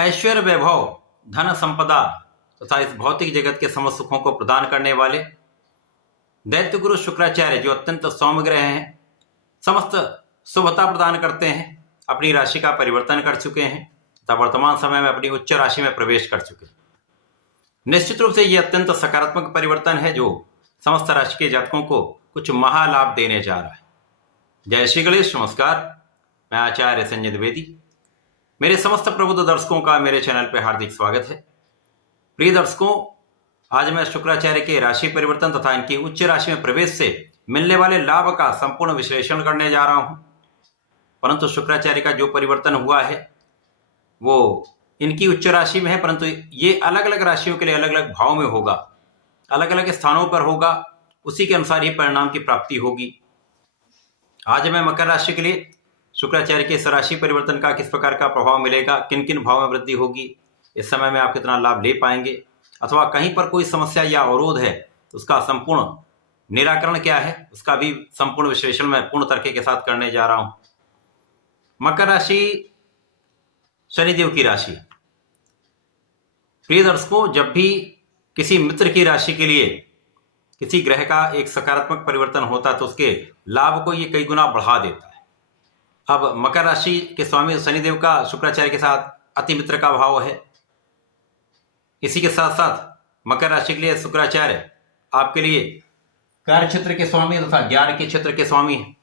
ऐश्वर्य वैभव, धन संपदा तथा इस भौतिक जगत के समस्त सुखों को प्रदान करने वाले दैत्य गुरु शुक्राचार्य, जो अत्यंत सौम्य ग्रह हैं, समस्त शुभता प्रदान करते हैं, अपनी राशि का परिवर्तन कर चुके हैं तथा वर्तमान समय में अपनी उच्च राशि में प्रवेश कर चुके हैं। निश्चित रूप से यह अत्यंत सकारात्मक परिवर्तन है जो समस्त राशि के जातकों को कुछ महालाभ देने जा रहा है। जय श्री गणेश। नमस्कार, मैं आचार्य संजय द्विवेदी। मेरे समस्त प्रबुद्ध दर्शकों का मेरे चैनल पर हार्दिक स्वागत है। प्रिय दर्शकों, आज मैं शुक्राचार्य के राशि परिवर्तन तथा इनकी उच्च राशि में प्रवेश से मिलने वाले लाभ का संपूर्ण विश्लेषण करने जा रहा हूं। परंतु शुक्राचार्य का जो परिवर्तन हुआ है वो इनकी उच्च राशि में है, परंतु ये अलग अलग राशियों के लिए अलग अलग भाव में होगा, अलग अलग स्थानों पर होगा, उसी के अनुसार ही परिणाम की प्राप्ति होगी। आज मैं मकर राशि के लिए शुक्राचार्य के इस राशि परिवर्तन का किस प्रकार का प्रभाव मिलेगा, किन किन भाव में वृद्धि होगी, इस समय में आप कितना लाभ ले पाएंगे, अथवा कहीं पर कोई समस्या या अवरोध है तो उसका संपूर्ण निराकरण क्या है, उसका भी संपूर्ण विश्लेषण मैं पूर्ण तरीके के साथ करने जा रहा हूं। मकर राशि शनिदेव की राशि। प्रिय दर्शकों, जब भी किसी मित्र की राशि के लिए किसी ग्रह का एक सकारात्मक परिवर्तन होता है तो उसके लाभ को ये कई गुना बढ़ा देता है। अब मकर राशि के स्वामी शनिदेव का शुक्राचार्य के साथ अति मित्र का भाव है। इसी के साथ साथ मकर राशि के लिए शुक्राचार्य आपके लिए कार्य क्षेत्र के स्वामी तथा ज्ञान के क्षेत्र के स्वामी हैं।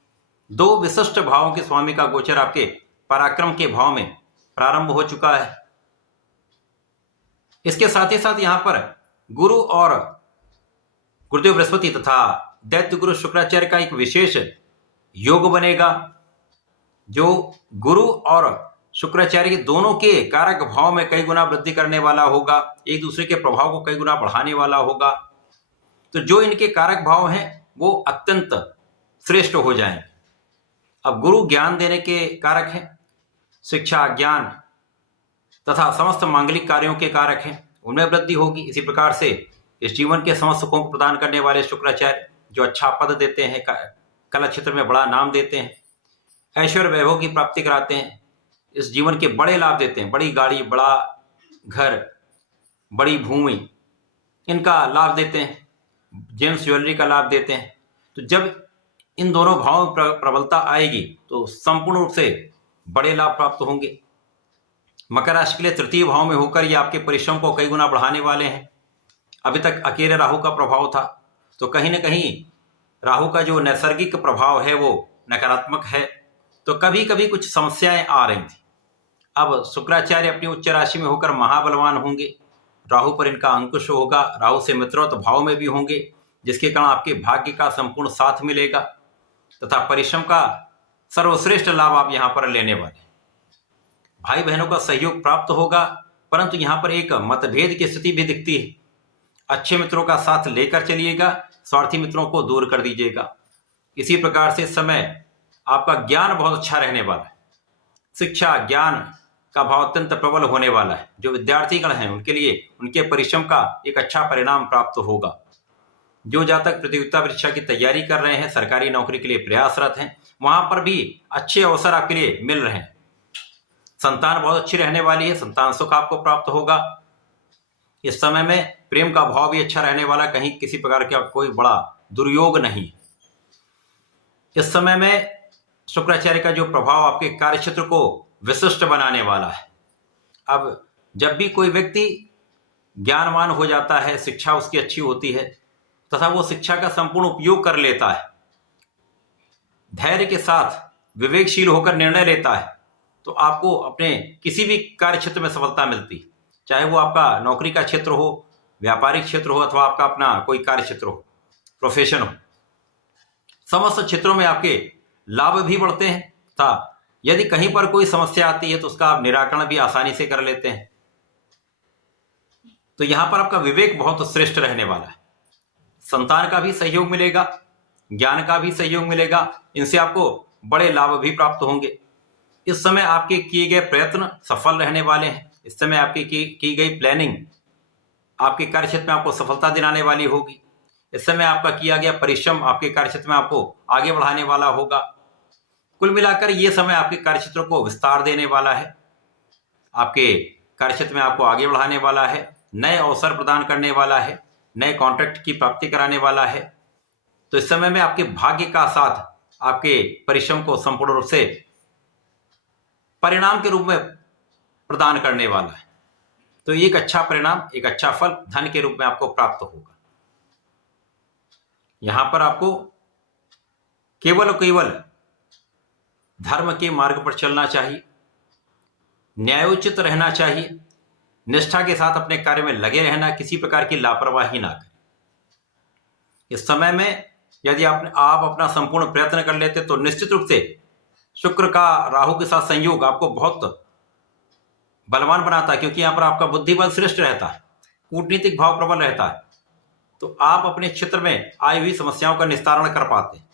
दो विशिष्ट भावों के स्वामी का गोचर आपके पराक्रम के भाव में प्रारंभ हो चुका है। इसके साथ ही साथ यहां पर गुरु और गुरुदेव बृहस्पति तथा दैत्य गुरु शुक्राचार्य का एक विशेष योग बनेगा, जो गुरु और शुक्राचार्य के दोनों के कारक भाव में कई गुना वृद्धि करने वाला होगा, एक दूसरे के प्रभाव को कई गुना बढ़ाने वाला होगा। तो जो इनके कारक भाव हैं वो अत्यंत श्रेष्ठ हो जाएंगे। अब गुरु ज्ञान देने के कारक हैं, शिक्षा, ज्ञान तथा समस्त मांगलिक कार्यों के कारक हैं, उनमें वृद्धि होगी। इसी प्रकार से इस जीवन के समस्त सुखों को प्रदान करने वाले शुक्राचार्य, जो अच्छा पद देते हैं, कला क्षेत्र में बड़ा नाम देते हैं, ऐश्वर्य वैभव की प्राप्ति कराते हैं, इस जीवन के बड़े लाभ देते हैं, बड़ी गाड़ी, बड़ा घर, बड़ी भूमि, इनका लाभ देते हैं, जेम्स ज्वेलरी का लाभ देते हैं। तो जब इन दोनों भावों में प्रबलता आएगी तो संपूर्ण रूप से बड़े लाभ प्राप्त होंगे। मकर राशि के लिए तृतीय भाव में होकर ये आपके परिश्रम को कई गुना बढ़ाने वाले हैं। अभी तक अकेले राहु का प्रभाव था, तो कहीं ना कहीं राहु का जो नैसर्गिक प्रभाव है वो नकारात्मक है, तो कभी कभी कुछ समस्याएं आ रही थी। अब शुक्राचार्य अपनी उच्च राशि में होकर महाबलवान होंगे, राहु पर इनका अंकुश होगा, राहु से मित्रवत भाव में भी होंगे, जिसके कारण आपके भाग्य का संपूर्ण साथ मिलेगा तथा परिश्रम का सर्वश्रेष्ठ लाभ आप यहां पर लेने वाले। भाई बहनों का सहयोग प्राप्त होगा, परंतु यहां पर एक मतभेद की स्थिति भी दिखती है। अच्छे मित्रों का साथ लेकर चलिएगा, स्वार्थी मित्रों को दूर कर दीजिएगा। इसी प्रकार से इस समय आपका ज्ञान बहुत अच्छा रहने वाला है। शिक्षा, ज्ञान का भाव अत्यंत प्रबल होने वाला है। जो विद्यार्थीगण हैं उनके लिए उनके परिश्रम का एक अच्छा परिणाम प्राप्त होगा। जो जातक प्रतियोगिता परीक्षा की तैयारी कर रहे हैं, सरकारी नौकरी के लिए प्रयासरत हैं, वहां पर भी अच्छे अवसर आपके लिए मिल रहे हैं। संतान बहुत अच्छी रहने वाली है, संतान सुख आपको प्राप्त होगा। इस समय में प्रेम का भाव भी अच्छा रहने वाला, कहीं किसी प्रकार का कोई बड़ा दुर्योग नहीं। इस समय में शुक्राचार्य का जो प्रभाव आपके कार्य क्षेत्र को विशिष्ट बनाने वाला है। अब जब भी कोई व्यक्ति ज्ञानवान हो जाता है, शिक्षा उसकी अच्छी होती है तथा वो शिक्षा का संपूर्ण उपयोग कर लेता है, धैर्य के साथ विवेकशील होकर निर्णय लेता है, तो आपको अपने किसी भी कार्य क्षेत्र में सफलता मिलती है। चाहे वो आपका नौकरी का क्षेत्र हो, व्यापारिक क्षेत्र हो, अथवा आपका अपना कोई कार्य क्षेत्र हो, प्रोफेशन हो, समस्त क्षेत्रों में आपके लाभ भी बढ़ते हैं तथा यदि कहीं पर कोई समस्या आती है तो उसका आप निराकरण भी आसानी से कर लेते हैं। तो यहां पर आपका विवेक बहुत श्रेष्ठ रहने वाला है। संतान का भी सहयोग मिलेगा, ज्ञान का भी सहयोग मिलेगा, इनसे आपको बड़े लाभ भी प्राप्त होंगे। इस समय आपके किए गए प्रयत्न सफल रहने वाले हैं। इस समय आपकी की गई प्लानिंग आपके कार्य क्षेत्र में आपको सफलता दिलाने वाली होगी। इस समय आपका किया गया परिश्रम आपके कार्य क्षेत्र में आपको आगे बढ़ाने वाला होगा। कुल मिलाकर ये समय आपके कार्य क्षेत्र को विस्तार देने वाला है। आपके कार्यक्षेत्र में आपको आगे बढ़ाने वाला है, नए अवसर प्रदान करने वाला है, नए कॉन्ट्रैक्ट की प्राप्ति कराने वाला है। तो इस समय में आपके भाग्य का साथ आपके परिश्रम को संपूर्ण रूप से परिणाम के रूप में प्रदान करने वाला है। तो एक अच्छा परिणाम, एक अच्छा फल धन के रूप में आपको प्राप्त होगा। यहां पर आपको केवल और केवल धर्म के मार्ग पर चलना चाहिए, न्यायोचित रहना चाहिए, निष्ठा के साथ अपने कार्य में लगे रहना, किसी प्रकार की लापरवाही ना करें। इस समय में यदि आप अपना संपूर्ण प्रयत्न कर लेते तो निश्चित रूप से शुक्र का राहु के साथ संयोग आपको बहुत बलवान बनाता है, क्योंकि यहां पर आपका बुद्धि बल श्रेष्ठ रहता है, कूटनीतिक भाव प्रबल रहता है। तो आप अपने क्षेत्र में आई हुई समस्याओं का निस्तारण कर पाते हैं।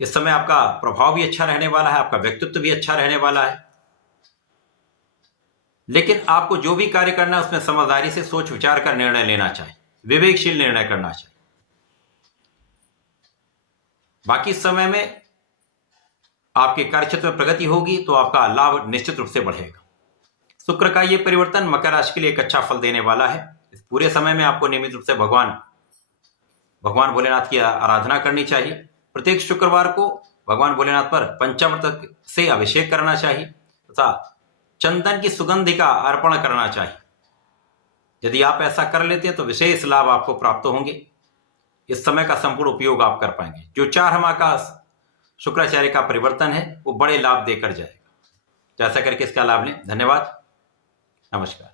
इस समय आपका प्रभाव भी अच्छा रहने वाला है, आपका व्यक्तित्व भी अच्छा रहने वाला है। लेकिन आपको जो भी कार्य करना है उसमें समझदारी से सोच विचार कर निर्णय लेना चाहिए, विवेकशील निर्णय करना चाहिए। बाकी समय में आपके कार्यक्षेत्र में प्रगति होगी तो आपका लाभ निश्चित रूप से बढ़ेगा। शुक्र का यह परिवर्तन मकर राशि के लिए एक अच्छा फल देने वाला है। इस पूरे समय में आपको नियमित रूप से भगवान भोलेनाथ की आराधना करनी चाहिए। प्रत्येक शुक्रवार को भगवान भोलेनाथ पर पंचामृत से अभिषेक करना चाहिए तथा चंदन की सुगंधि का अर्पण करना चाहिए। यदि आप ऐसा कर लेते हैं तो विशेष लाभ आपको प्राप्त होंगे। इस समय का संपूर्ण उपयोग आप कर पाएंगे। जो 4 माह का शुक्राचार्य का परिवर्तन है वो बड़े लाभ देकर जाएगा। तो ऐसा करके इसका लाभ लें। धन्यवाद, नमस्कार।